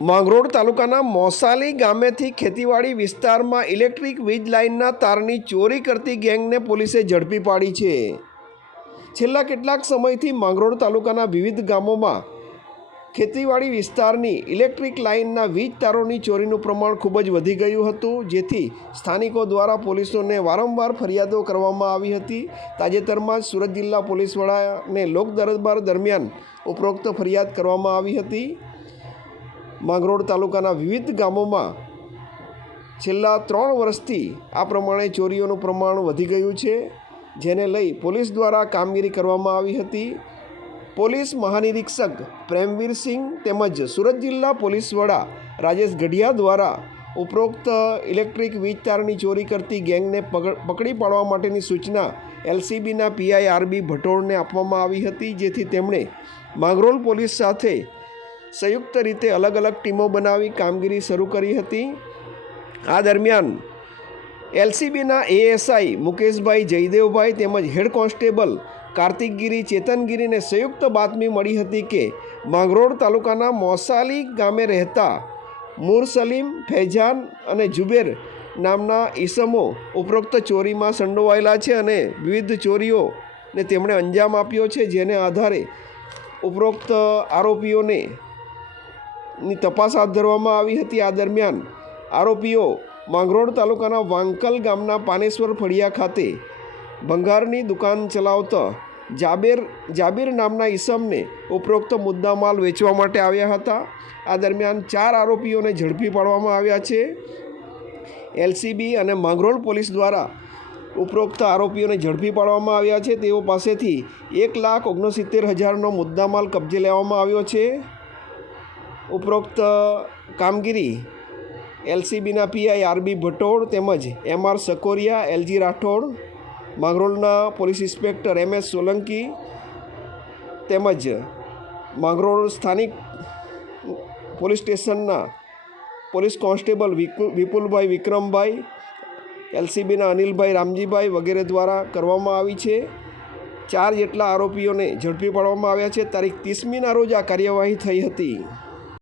માંગરોળ તાલુકાના મોસાલી ગામેથી ખેતીવાડી વિસ્તારમાં ઇલેક્ટ્રિક વીજ લાઇનના તારની ચોરી કરતી ગેંગને પોલીસે ઝડપી પાડી છે। છેલ્લા કેટલાક સમયથી માંગરોળ તાલુકાના વિવિધ ગામોમાં ખેતીવાડી વિસ્તારની ઇલેક્ટ્રિક લાઇનના વીજ તારોની ચોરીનું પ્રમાણ ખૂબ જ વધી ગયું હતું, જેથી સ્થાનિકો દ્વારા પોલીસોને વારંવાર ફરિયાદો કરવામાં આવી હતી। તાજેતરમાં જ સુરત જિલ્લા પોલીસ વડાને લોક દરબાર દરમિયાન ઉપરોક્ત ફરિયાદ કરવામાં આવી હતી। માંગરોળ તાલુકાના વિવિધ ગામોમાં છેલ્લા 3 વર્ષથી આ પ્રમાણે ચોરીઓનું પ્રમાણ વધી ગયું છે, જેને લઈ પોલીસ દ્વારા કામગીરી કરવામાં આવી હતી। પોલીસ મહાનિરીક્ષક પ્રેમવીરસિંહ તેમજ સુરત જિલ્લા પોલીસ વડા રાજેશ ગઢિયા દ્વારા ઉપરોક્ત ઇલેક્ટ્રિક વીજ તારની ચોરી કરતી ગેંગને પકડી પાડવા માટેની સૂચના એલસીબીના પીઆઈ આરબી ભટોળને આપવામાં આવી હતી, જેથી તેમણે માંગરોળ પોલીસ સાથે સંયુક્ત રીતે અલગ અલગ ટીમો બનાવી કામગીરી શરૂ કરી હતી। આ દરમિયાન એલસીબીના એએસઆઈ મુકેશભાઈ જયદેવભાઈ તેમજ હેડ કોન્સ્ટેબલ કાર્તિકગીરી ચેતનગીરીને સંયુક્ત બાતમી મળી હતી કે માંગરોળ તાલુકાના મોસાલી ગામે રહેતા મૂર સલીમ, ફૈજાન અને જુબેર નામના ઈસમો ઉપરોક્ત ચોરીમાં સંડોવાયેલા છે અને વિવિધ ચોરીઓને તેમણે અંજામ આપ્યો છે, જેને આધારે ઉપરોક્ત આરોપીઓની તપાસ હાથ ધરવામાં આવી હતી। આ દરમિયાન આરોપીઓ માંગરોળ તાલુકાના વાંકલ ગામના પાનેશ્વર ફળિયા ખાતે ભંગારની દુકાન ચલાવતા જાબીર નામના ઈસમને ઉપરોક્ત મુદ્દામાલ વેચવા માટે આવ્યા હતા। આ દરમિયાન 4 આરોપીઓને ઝડપી પાડવામાં આવ્યા છે। એલસીબી અને માંગરોળ પોલીસ દ્વારા ઉપરોક્ત આરોપીઓને ઝડપી પાડવામાં આવ્યા છે। તેઓ પાસેથી 1,69,000નો મુદ્દામાલ કબજે લેવામાં આવ્યો છે। ઉપરોક્ત કામગીરી એલસીબીના પીઆઈ આરબી ભટોળ તેમજ એમઆર સકોરિયા, એલજી રાઠોડ, માંગરોળના પોલીસ ઇન્સ્પેક્ટર એમએસ સોલંકી તેમજ માંગરોળ સ્થાનિક પોલીસ સ્ટેશનના પોલીસ કોન્સ્ટેબલ વિપુલભાઈ વિક્રમભાઈ, એલસીબીના અનિલભાઈ રામજીભાઈ વગેરે દ્વારા કરવામાં આવી છે। 4 જેટલા આરોપીઓને ઝડપી પાડવામાં આવ્યા છે। તારીખ 30મીના રોજ આ કાર્યવાહી થઈ હતી।